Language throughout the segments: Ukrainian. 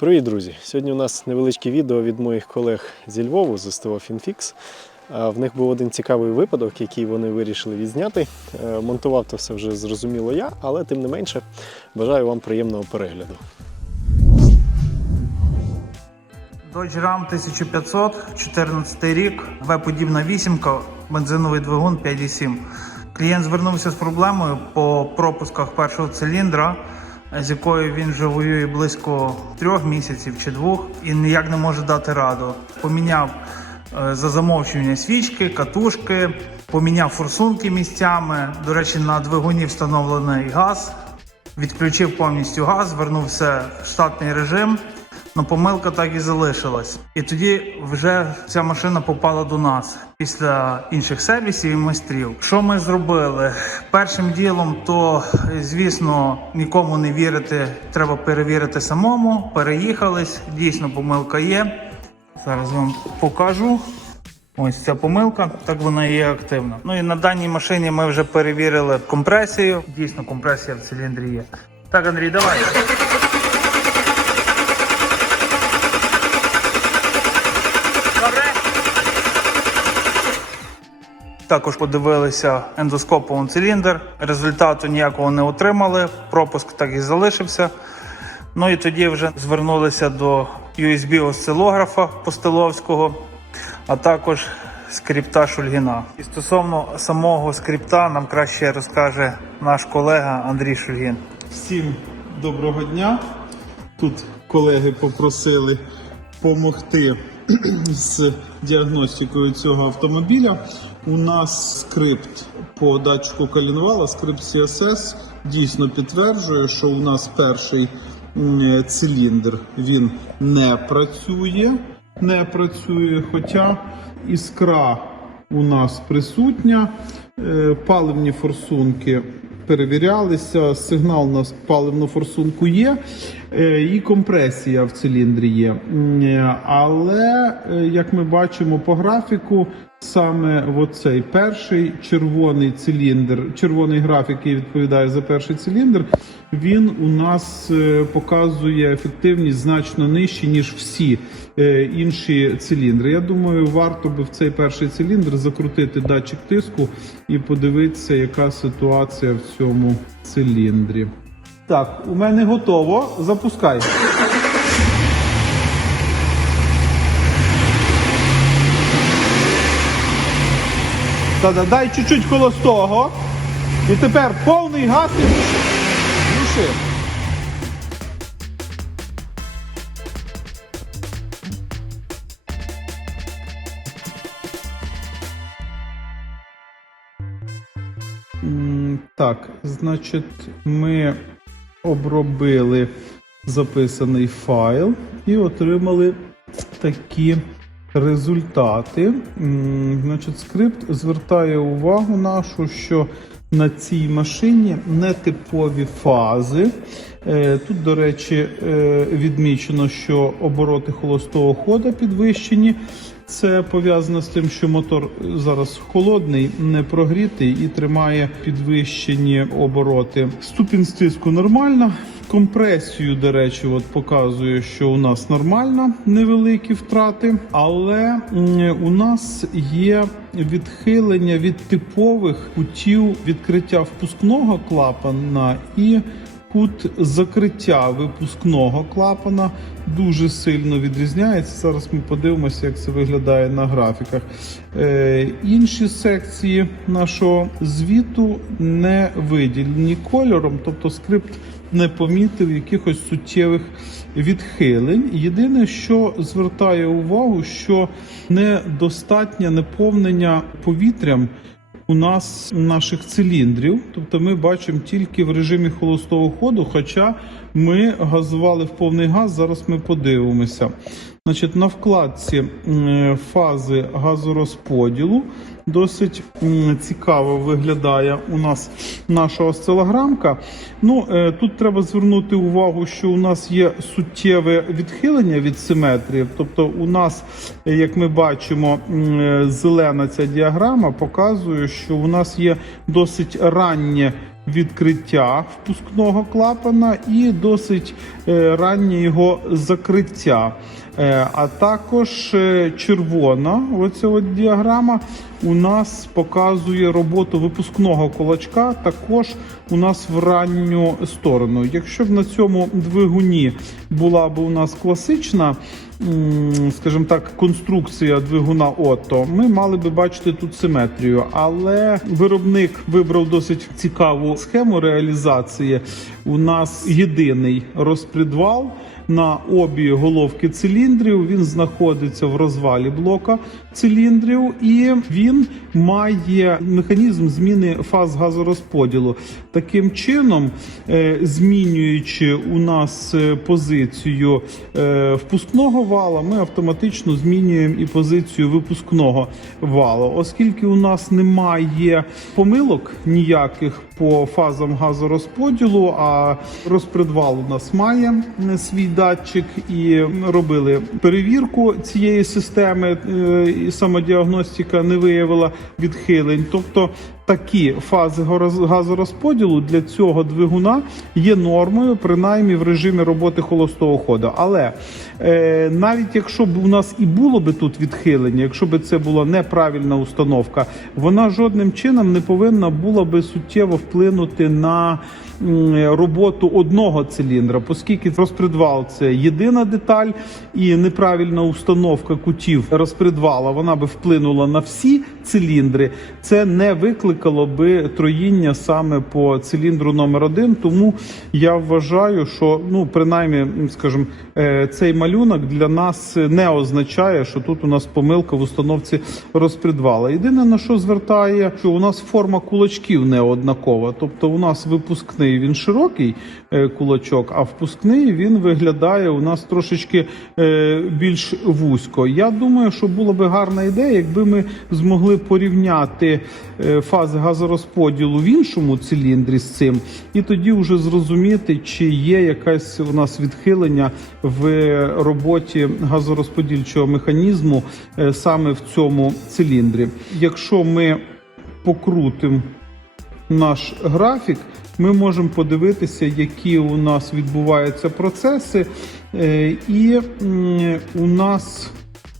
Привіт, друзі! Сьогодні у нас невеличке відео від моїх колег зі Львову з СТО Фінфікс. В них був один цікавий випадок, який вони вирішили відзняти. Е, Монтував то все вже зрозуміло я, але тим не менше бажаю вам приємного перегляду. Dodge Ram 1500, 14 рік, В-подібна вісімка, бензиновий двигун 5,7. Клієнт звернувся з проблемою по пропусках першого циліндра, з якою він вже воює близько трьох місяців чи двох і ніяк не може дати раду. Поміняв е, за замовчування свічки, катушки, поміняв форсунки місцями. До речі, на двигуні встановлений газ. Відключив повністю газ, вернувся в штатний режим. Ну, помилка так і залишилась. І тоді вже ця машина попала до нас після інших сервісів і майстрів. Що ми зробили? Першим ділом, то звісно, нікому не вірити, треба перевірити самому. Переїхались, дійсно, помилка є. Зараз вам покажу. Ось ця помилка, так вона є активна. Ну і на даній машині ми вже перевірили компресію. Дійсно, компресія в циліндрі є. Так, Андрій, давай. Також подивилися ендоскоповий циліндр. Результату ніякого не отримали. Пропуск так і залишився. Ну і тоді вже звернулися до USB осцилографа Постеловського, а також скрипта Шульгіна. І стосовно самого скрипта нам краще розкаже наш колега Андрій Шульгін. Всім доброго дня. Тут колеги попросили допомогти з діагностикою цього автомобіля. У нас скрипт по датчику коленвала, скрипт CSS дійсно підтверджує, що у нас перший циліндр він не працює, не працює, хоча іскра у нас присутня, е, паливні форсунки перевірялися, сигнал на паливну форсунку є, е, і компресія в циліндрі є. Але, е, як ми бачимо по графіку, саме оцей перший червоний циліндр, червоний графік, який відповідає за перший циліндр, він у нас е, показує ефективність значно нижче, ніж всі е, інші циліндри. Я думаю, варто би в цей перший циліндр закрутити датчик тиску і подивитися, яка ситуація в цьому циліндрі. Так, у мене готово. Запускай. Та-да, дай чуть-чуть холостого. І тепер повний газ і глуши. Так, значить, ми обробили записаний файл і отримали такі результати. Значить, скрипт звертає увагу нашу, що на цій машині нетипові фази. Е, Тут, до речі, е, відмічено, що обороти холостого хода підвищені. Це пов'язано з тим, що мотор зараз холодний, не прогрітий і тримає підвищені обороти. Ступінь стиску нормальна. Компресію, до речі, от показує, що у нас нормальна, невеликі втрати, але у нас є відхилення від типових кутів відкриття впускного клапана і Кут закриття випускного клапана дуже сильно відрізняється. Зараз ми подивимося, як це виглядає на графіках. Е, інші секції нашого звіту не виділені кольором, тобто скрипт не помітив якихось суттєвих відхилень. Єдине, що звертає увагу, що недостатнє наповнення повітрям у нас наших циліндрів, тобто ми бачимо тільки в режимі холостого ходу, хоча ми газували в повний газ. Зараз ми подивимося. Значить, на вкладці фази газорозподілу досить цікаво виглядає у нас наша осцилограмка. Ну, е, тут треба звернути увагу, що у нас є суттєве відхилення від симетрії. Тобто, у нас, е, як ми бачимо, е, зелена ця діаграма показує, що у нас є досить раннє відкриття впускного клапана і досить е, раннє його закриття. Е, А також е, червона, оця от діаграма, у нас показує роботу випускного кулачка, також у нас в ранню сторону. Якщо б на цьому двигуні була б у нас класична, скажімо так, конструкція двигуна ОТО, ми мали би бачити тут симетрію. Але виробник вибрав досить цікаву схему реалізації. У нас єдиний розпредвал на обі головки циліндрів. Він знаходиться в розвалі блока циліндрів, і він має механізм зміни фаз газорозподілу. Таким чином, е, змінюючи у нас е, позицію е, впускного вала, ми автоматично змінюємо і позицію випускного вала, оскільки у нас немає помилок ніяких по фазам газорозподілу, а розпредвал у нас має свій датчик і робили перевірку цієї системи. е, І самодіагностика не виявила відхилень. Тобто такі фази газорозподілу для цього двигуна є нормою, принаймні в режимі роботи холостого ходу. Але е, навіть якщо б у нас і було би тут відхилення, якщо б це була неправильна установка, вона жодним чином не повинна була би суттєво вплинути на роботу одного циліндра, оскільки розпредвал це єдина деталь, і неправильна установка кутів розпредвала вона би вплинула на всі циліндри. Це не викликало би троїння саме по циліндру номер один. Тому я вважаю, що ну принаймні, скажімо, е, цей малюнок для нас не означає, що тут у нас помилка в установці розпредвала. Єдине на що звертає, що у нас форма кулачків не однакова. Тобто, у нас випускний він широкий е, кулачок, а впускний він виглядає у нас трошечки е, більш вузько. Я думаю, що була би гарна ідея, якби ми змогли порівняти е, фази газорозподілу в іншому циліндрі з цим, і тоді вже зрозуміти, чи є якесь у нас відхилення в роботі газорозподільчого механізму саме в цьому циліндрі. Якщо ми покрутимо наш графік, ми можемо подивитися, які у нас відбуваються процеси, Е, і у нас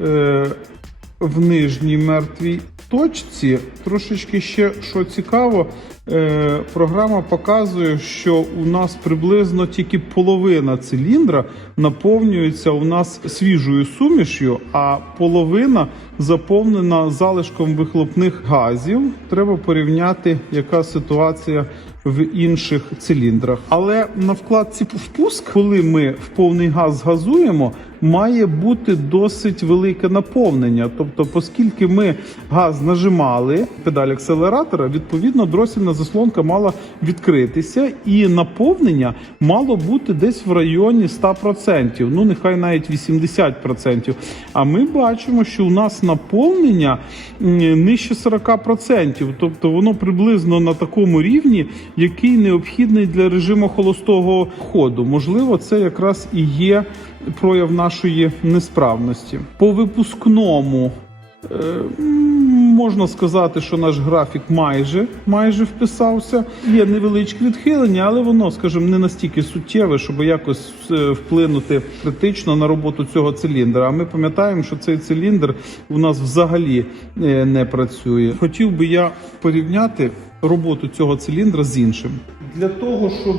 е, в нижній мертвій точці трошечки ще що цікаво, е, програма показує, що у нас приблизно тільки половина циліндра наповнюється у нас свіжою сумішю, а половина заповнена залишком вихлопних газів. Треба порівняти, яка ситуація в інших циліндрах. Але на вкладці впуск, коли ми в повний газ газуємо, має бути досить велике наповнення. Тобто, оскільки ми газ нажимали, педаль акселератора, відповідно, дросільна заслонка мала відкритися, і наповнення мало бути десь в районі 100%, ну нехай навіть 80%. А ми бачимо, що у нас наповнення нижче 40%, тобто воно приблизно на такому рівні, який необхідний для режиму холостого ходу. Можливо, це якраз і є прояв нашої несправності. По випускному е, можна сказати, що наш графік майже майже вписався. Є невеличке відхилення, але воно, скажімо, не настільки суттєве, щоб якось е, вплинути критично на роботу цього циліндра. А ми пам'ятаємо, що цей циліндр у нас взагалі е, не працює. Хотів би я порівняти роботу цього циліндра з іншим. Для того, щоб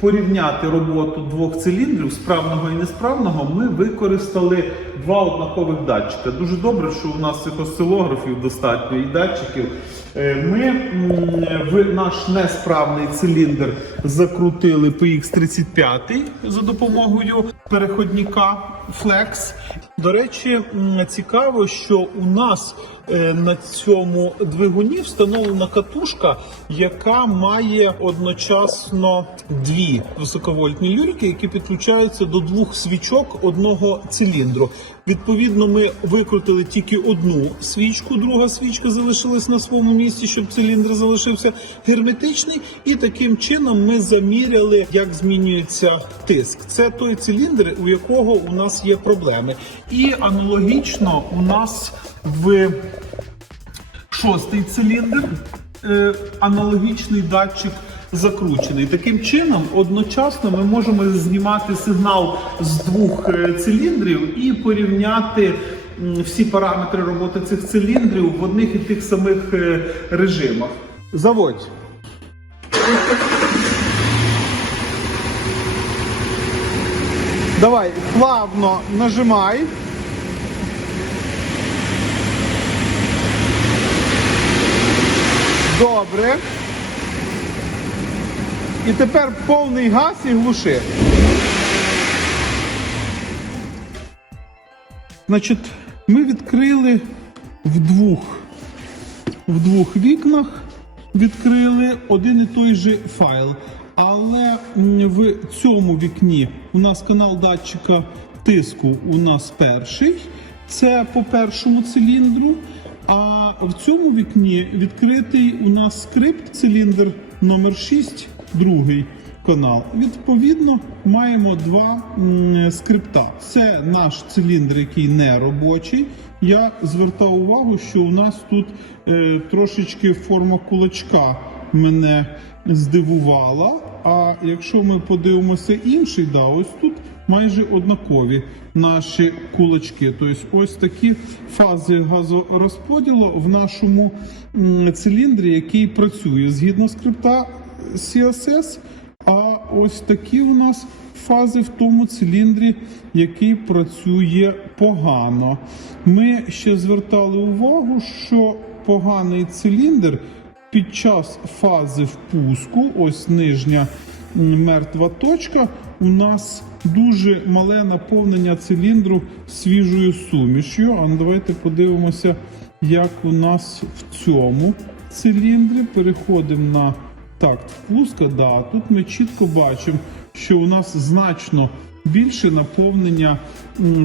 порівняти роботу двох циліндрів, справного і несправного, ми використали два однакових датчика. Дуже добре, що у нас цих осцилографів достатньо і датчиків. Е, Ми в наш несправний циліндр закрутили PX35 за допомогою переходника Flex. До речі, цікаво, що у нас на цьому двигуні встановлена катушка, яка має одночасно дві високовольтні люрики, які підключаються до двох свічок одного циліндру. Відповідно, ми викрутили тільки одну свічку, друга свічка залишилась на своєму місці, щоб циліндр залишився герметичний. І таким чином ми заміряли, як змінюється тиск. Це той циліндр, у якого у нас є проблеми. І аналогічно у нас в шостий циліндр. Е, аналогічний датчик закручений. Таким чином, одночасно ми можемо знімати сигнал з двох е, циліндрів і порівняти всі параметри роботи цих циліндрів в одних і тих самих е, режимах. Заводь. Давай плавно нажимай. Добре. І тепер повний газ і глуши. Значить, ми відкрили в двох, в двох вікнах відкрили один і той же файл. Але в цьому вікні у нас канал датчика тиску у нас перший. Це по першому циліндру. А в цьому вікні відкритий у нас скрипт циліндр номер 6, другий канал. Відповідно, маємо два скрипта. Це наш циліндр, який не робочий. Я звертав увагу, що у нас тут е, трошечки форма кулачка мене здивувала. А якщо ми подивимося інший, да, ось тут майже однакові наші кулачки. Тобто ось такі фази газорозподілу в нашому циліндрі, який працює згідно скрипта CSS. А ось такі у нас фази в тому циліндрі, який працює погано. Ми ще звертали увагу, що поганий циліндр під час фази впуску, ось нижня мертва точка, у нас дуже мале наповнення циліндру свіжою сумішю. А ну, давайте подивимося, як у нас в цьому циліндрі. Переходимо на такт впуска. Да, тут ми чітко бачимо, що у нас значно більше наповнення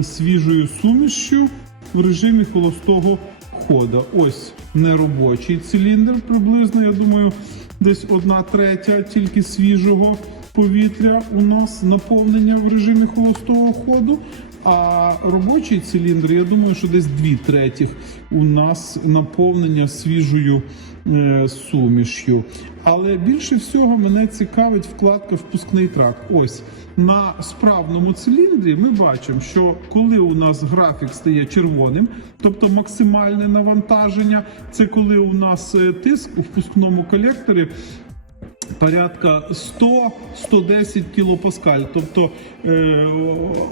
свіжою сумішю в режимі холостого хода. Ось неробочий циліндр, приблизно, я думаю, десь одна третя тільки свіжого повітря у нас наповнення в режимі холостого ходу. А робочий циліндр, я думаю, що десь дві третіх у нас наповнення свіжою е, суміш'ю. Але більше всього мене цікавить вкладка впускний трак. Ось на справному циліндрі ми бачимо, що коли у нас графік стає червоним, тобто максимальне навантаження, це коли у нас е, тиск у впускному колекторі порядка 100-110 кілопаскаль, тобто е,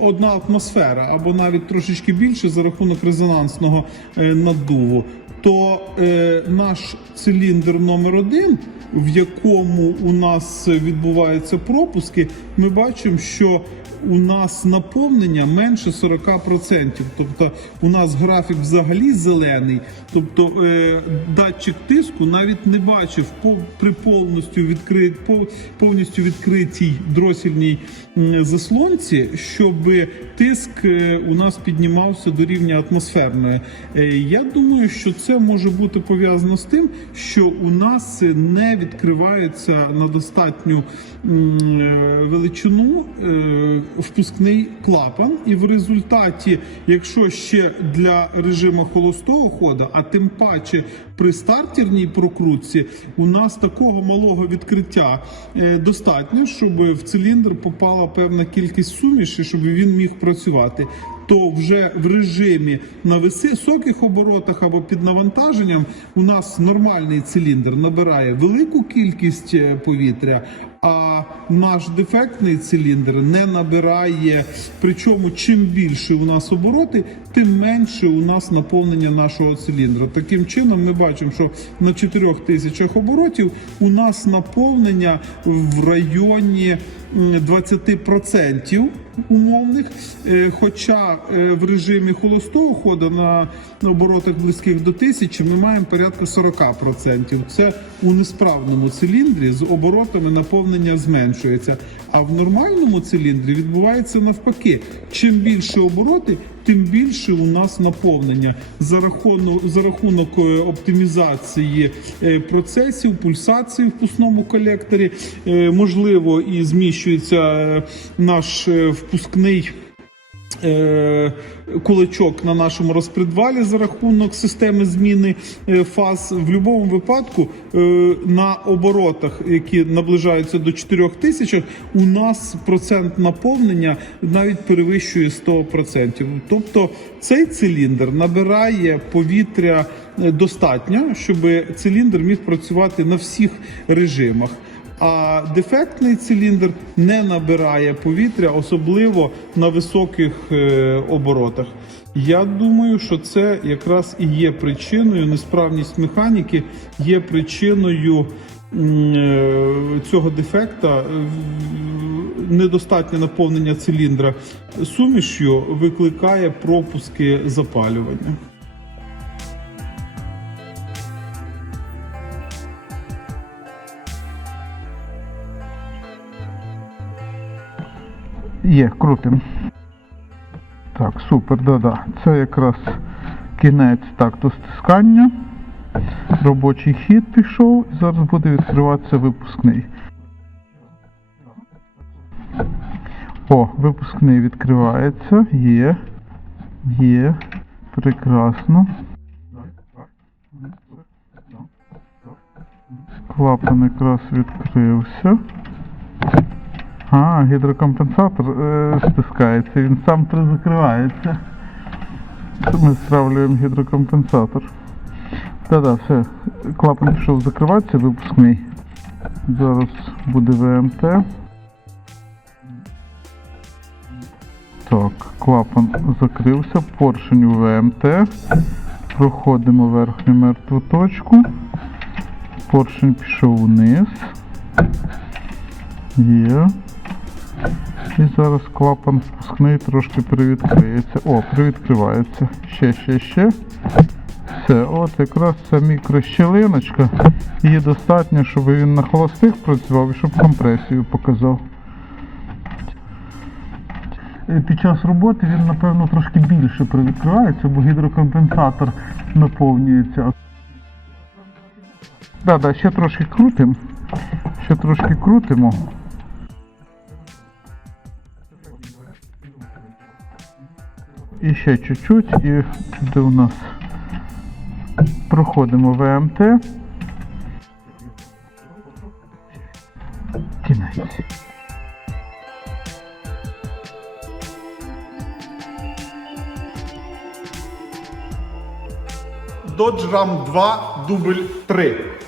одна атмосфера, або навіть трошечки більше за рахунок резонансного е, наддуву, то е, наш циліндр номер 1 в якому у нас відбуваються пропуски, ми бачимо, що у нас наповнення менше 40%. Тобто у нас графік взагалі зелений. Тобто е, датчик тиску навіть не бачив по, при повністю, відкрит, по, повністю відкритій дросільній м, заслонці, щоб тиск е, у нас піднімався до рівня атмосферної. Е, я думаю, що це може бути пов'язано з тим, що у нас не відкривається на достатню е, величину е, впускний клапан, і в результаті, якщо ще для режиму холостого ходу, а тим паче при стартерній прокрутці, у нас такого малого відкриття е, достатньо, щоб в циліндр попала певна кількість суміші, щоб він міг працювати. То вже в режимі на високих оборотах або під навантаженням у нас нормальний циліндр набирає велику кількість е, повітря, наш дефектний циліндр не набирає. Причому чим більше у нас обороти, тим менше у нас наповнення нашого циліндра. Таким чином, ми бачимо, що на 4000 оборотів у нас наповнення в районі м, 20% умовних. Е, Хоча е, в режимі холостого ходу на оборотах близьких до 1000 ми маємо порядка 40%. Це у несправному циліндрі з оборотами наповнення зменшується. А в нормальному циліндрі відбувається навпаки. Чим більше обороти, тим більше у нас наповнення за рахунок, за рахунок е, оптимізації процесів, пульсації в впускному колекторі. Можливо, і зміщується наш е, впускний е, кулачок на нашому розпредвалі за рахунок системи зміни е, фаз. В будь-якому випадку е, на оборотах, які наближаються до 4 тисяч, у нас процент наповнення навіть перевищує 100%. Тобто цей циліндр набирає повітря достатньо, щоб циліндр міг працювати на всіх режимах. А дефектний циліндр не набирає повітря, особливо на високих е, оборотах. Я думаю, що це якраз і є причиною, несправність механіки є причиною е, цього дефекта. Недостатнє наповнення циліндра сумішю викликає пропуски запалювання. Є, крутим. Так, супер, да-да. Це якраз кінець такту стискання. Робочий хід пішов і зараз буде відкриватися випускний. О, випускний відкривається. Є. Є. Прекрасно. Клапан якраз відкрився. А, гідрокомпенсатор е, стискається, він сам закривається. Ми стравлюємо гідрокомпенсатор. Та-да, все. Клапан пішов закриватися, випускний. Зараз буде ВМТ. Так, клапан закрився, поршень у ВМТ. Проходимо верхню мертву точку. Поршень пішов вниз. Є. І зараз клапан впускний трошки привідкриється. О, привідкривається. Ще, ще, ще. Все, от якраз ця мікрощелиночка. Її достатньо, щоб він на холостих працював і щоб компресію показав. Під час роботи він, напевно, трошки більше привідкривається, бо гідрокомпенсатор наповнюється. Да, да, ще трошки крутимо. Ще трошки крутимо. Ще чуть-чуть, і де у нас проходимо ВМТ. Кінець. Dodge Ram 2 дубль 3.